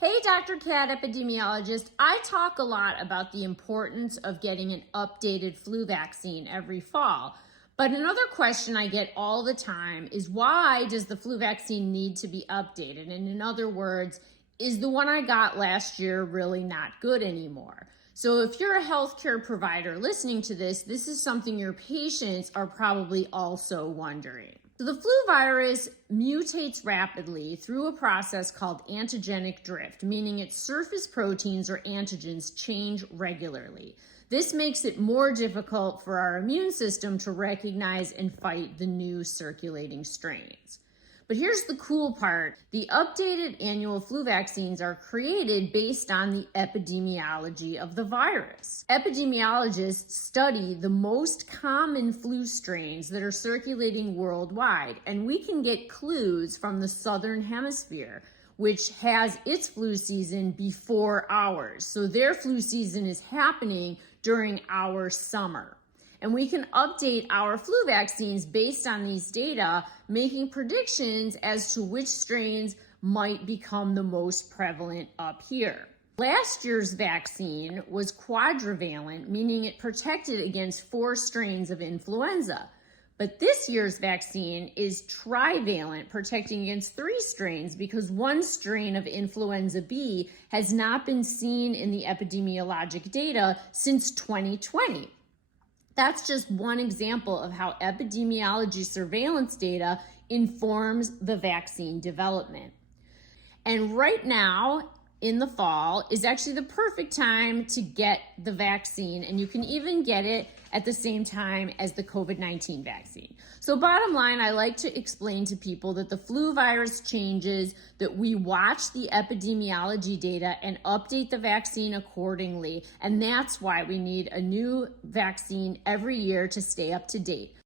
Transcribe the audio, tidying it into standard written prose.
Hey, Dr. Cat, epidemiologist. I talk a lot about the importance of getting an updated flu vaccine every fall. But another question I get all the time is, why does the flu vaccine need to be updated? And in other words, is the one I got last year really not good anymore? So if you're a healthcare provider listening to this is something your patients are probably also wondering. So the flu virus mutates rapidly through a process called antigenic drift, meaning its surface proteins or antigens change regularly. This makes it more difficult for our immune system to recognize and fight the new circulating strains. But here's the cool part. The updated annual flu vaccines are created based on the epidemiology of the virus. Epidemiologists study the most common flu strains that are circulating worldwide, and we can get clues from the Southern Hemisphere, which has its flu season before ours. So their flu season is happening during our summer. And we can update our flu vaccines based on these data, making predictions as to which strains might become the most prevalent up here. Last year's vaccine was quadrivalent, meaning it protected against 4 strains of influenza. But this year's vaccine is trivalent, protecting against 3 strains because 1 strain of influenza B has not been seen in the epidemiologic data since 2020. That's just one example of how epidemiology surveillance data informs the vaccine development. And right now, in the fall, is actually the perfect time to get the vaccine, and you can even get it at the same time as the COVID-19 vaccine. So bottom line, I like to explain to people that the flu virus changes, that we watch the epidemiology data and update the vaccine accordingly, and that's why we need a new vaccine every year to stay up to date.